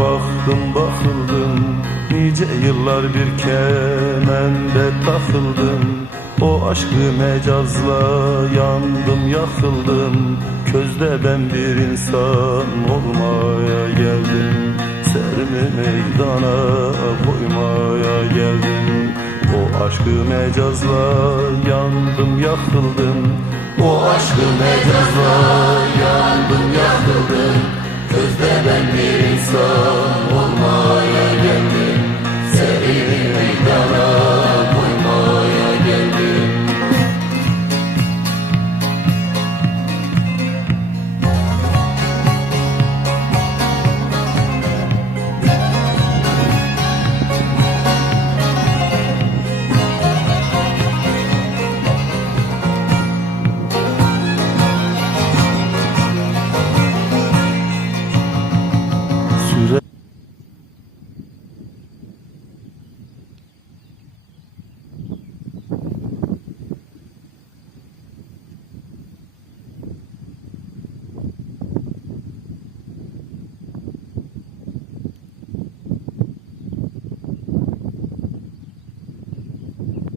baktım bakıldım, nice yıllar bir kemende takıldım. O aşkı mecazla yandım yakıldım, közde ben bir insan olmaya geldim. Serimi meydana koymaya geldim. O aşkı mecazla yandım yakıldım. O aşkı mecazla yandım yakıldım, közde ben bir insan